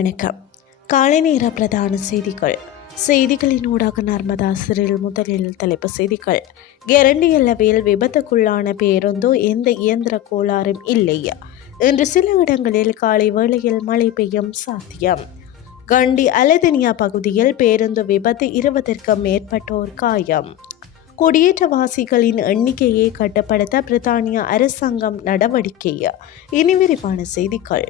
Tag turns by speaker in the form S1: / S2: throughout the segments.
S1: வணக்கம். காலை நேர பிரதான செய்திகள். செய்திகளின் ஊடாக நர்மதா சிறில் முதலில் தலைப்பு செய்திகள். கெரண்டி அளவில் விபத்துக்குள்ளான பேருந்தோ எந்த இயந்திர கோளாறும் இல்லை. இன்று சில இடங்களில் காலை வேளையில் மழை பெய்யும் சாத்தியம். கண்டி அலதனியா பகுதியில் பேருந்து விபத்து இருபதற்கும் மேற்பட்டோர் காயம். குடியேற்றவாசிகளின் எண்ணிக்கையை கட்டுப்படுத்த பிரித்தானிய அரசாங்கம் நடவடிக்கை இனி விரிவான செய்திகள்.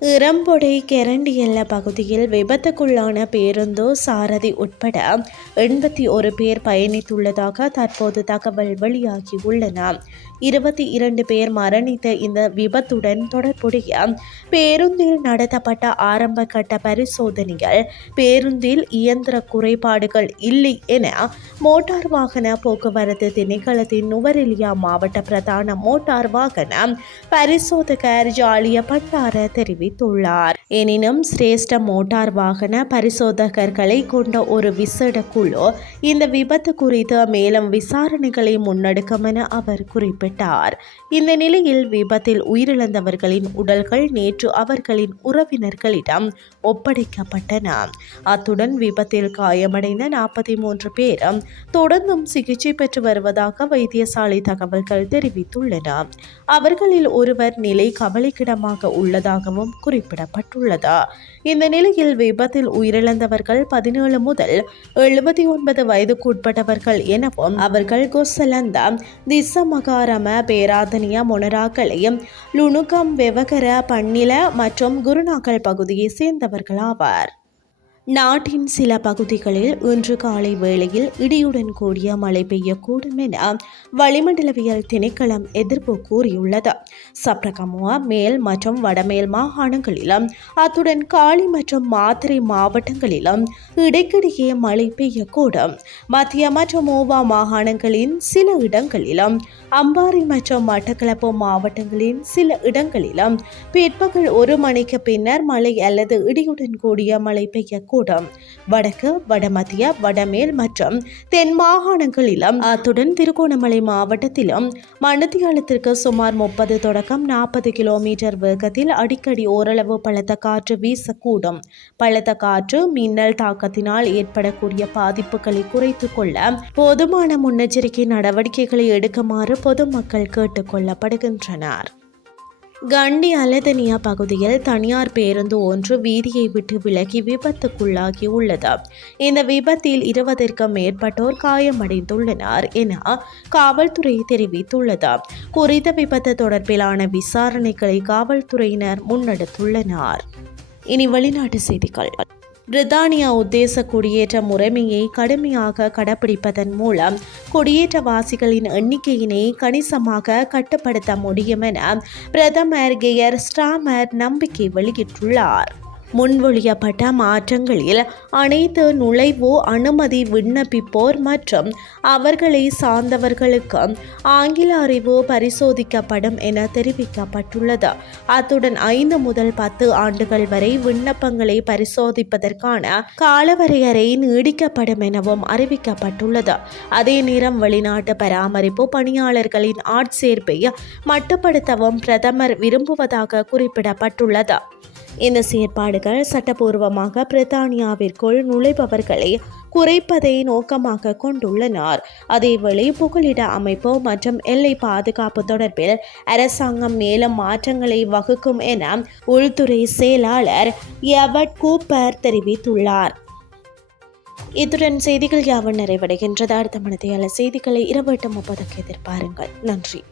S1: இறம்பொடை கெரண்டியல்ல பகுதியில் விபத்துக்குள்ளான பேருந்தோ சாரதி உட்பட எண்பத்தி ஒரு பேர் பயணித்துள்ளதாக தற்போது தகவல் வெளியாகியுள்ளன. இருபத்தி இரண்டு பேர் மரணித்த இந்த விபத்துடன் தொடர்புடைய பேருந்தில் நடத்தப்பட்ட ஆரம்ப கட்ட பரிசோதனைகள் பேருந்தில் இயந்திர குறைபாடுகள் இல்லை என மோட்டார் வாகன போக்குவரத்து திணைக்களத்தின் நுவரெலியா மாவட்ட பிரதான மோட்டார் வாகன பரிசோதகர் ஜாலிய பட்டார தெரிவித்தார் தெரிவித்துள்ளார். எனினும் சிரேஷ்ட மோட்டார் வாகன பரிசோதகர்களை கொண்ட ஒரு விசேட குழு இந்த விபத்து குறித்து மேலும் விசாரணைகளை முன்னெடுக்கும் என அவர் குறிப்பிட்டார் குறிப்பிட்டார். இந்த நிலையில் விபத்தில் உயிரிழந்தவர்களின் உடல்கள் நேற்று அவர்களின் உறவினர்களிடம் ஒப்படைக்கப்பட்டன. அத்துடன் விபத்தில் காயமடைந்த நாற்பத்தி மூன்று பேரும் தொடர்ந்தும் சிகிச்சை பெற்று வருவதாக வைத்தியசாலை தகவல்கள் தெரிவித்துள்ளன. அவர்களில் ஒருவர் நிலை கவலைக்கிடமாக உள்ளதாகவும் குறிப்பிடப்பட்டுள்ளது? இந்த நிலையில் விபத்தில் உயிரிழந்தவர்கள் பதினேழு முதல் எழுபத்தி ஒன்பது வயதுக்குட்பட்டவர்கள் எனவும் அவர்கள் கொசலந்த திசமகாரம பேராதனிய மொனராக்களையும் லுணுகம் வெவகர பன்னில மற்றும் குருநாகல் பகுதியை சேர்ந்தவர்களாவார் நாட்டின் சில பகுதிகளில் இன்று காலை வேளையில் இடியுடன் கூடிய மழை பெய்யக்கூடும் என வளிமண்டலவியல் திணைக்களம் எதிர்ப்பு கூறியுள்ளது. சப்ரகமுவா மேல் மற்றும் வடமேல் மாகாணங்களிலும் அத்துடன் காளி மற்றும் மாத்திரை மாவட்டங்களிலும் இடைக்கிடையே மழை பெய்யக்கூடும். மத்திய மற்றும் ஓவா மாகாணங்களின் சில இடங்களிலும் அம்பாறை மற்றும் மட்டக்களப்பு மாவட்டங்களின் சில இடங்களிலும் பிற்பகல் ஒரு மணிக்கு பின்னர் மழை அல்லது இடியுடன் கூடிய மழை பெய்யக்கூடும். கூடும் வடக்கு வடமத்திய வடமேல் மற்றும் தென் மாகாணங்களிலும் அத்துடன் திருகோணமலை மாவட்டத்திலும் மணித்தியாலத்திற்கு சுமார் முப்பது தொடக்கம் நாற்பது கிலோமீட்டர் வேகத்தில் அடிக்கடி ஓரளவு பலத்த காற்று வீசக்கூடும். பலத்த காற்று மின்னல் தாக்கத்தினால் ஏற்படக்கூடிய பாதிப்புகளை குறைத்துக் கொள்ள போதுமான முன்னெச்சரிக்கை நடவடிக்கைகளை எடுக்குமாறு பொதுமக்கள் கேட்டுக் கொள்ளப்படுகின்றனர். கண்டி அலதனியா பகுதியில் தனியார் பேருந்து ஒன்று வீதியை விட்டு விலகி விபத்துக்குள்ளாகி உள்ளது இந்த விபத்தில் இருபதற்கும் மேற்பட்டோர் காயமடைந்துள்ளனர் என காவல்துறை தெரிவித்துள்ளது. குறித்த விபத்து தொடர்பிலான விசாரணைகளை காவல்துறையினர் முன்னெடுத்துள்ளனர். இனி வெளிநாட்டு செய்திகள். பிரித்தானியா உத்தேச குடியேற்ற முறைமையை கடுமையாக கடைபிடிப்பதன் மூலம் குடியேற்றவாசிகளின் எண்ணிக்கையினை கணிசமாக கட்டுப்படுத்த முடியும் என பிரதமர் கெயர் ஸ்டாமர் நம்பிக்கை வெளியிட்டுள்ளார். முன்மொழியப்பட்ட மாற்றங்களில் அனைத்து நுழைவு அனுமதி விண்ணப்பிப்போர் மற்றும் அவர்களை சார்ந்தவர்களுக்கு ஆங்கில அறிவு பரிசோதிக்கப்படும் என தெரிவிக்கப்பட்டுள்ளது. அத்துடன் ஐந்து முதல் பத்து ஆண்டுகள் வரை விண்ணப்பங்களை பரிசோதிப்பதற்கான காலவரையறை நீடிக்கப்படும் எனவும் அறிவிக்கப்பட்டுள்ளது. அதே நேரம் வெளிநாட்டு பராமரிப்பு பணியாளர்களின் ஆட்சேர்ப்பை மட்டுப்படுத்தவும் பிரதமர் விரும்புவதாக குறிப்பிடப்பட்டுள்ளது. இந்த செயற்பாடுகள் சட்டப்பூர்வமாக பிரித்தானியாவிற்குள் நுழைபவர்களை குறைப்பதை நோக்கமாக கொண்டுள்ளனர். அதேவேளை புகலிட அமைப்பு மற்றும் எல்லை பாதுகாப்பு தொடர்பில் அரசாங்கம் மேலும் மாற்றங்களை வகுக்கும் என உள்துறை செயலாளர் எவட் கூப்பர் தெரிவித்துள்ளார். இத்துடன் செய்திகள் யாவும் நிறைவடைகின்றது. அடுத்த மனதையாள செய்திகளை இருபட்டு முப்பதுக்கு எதிர்பாருங்கள். நன்றி.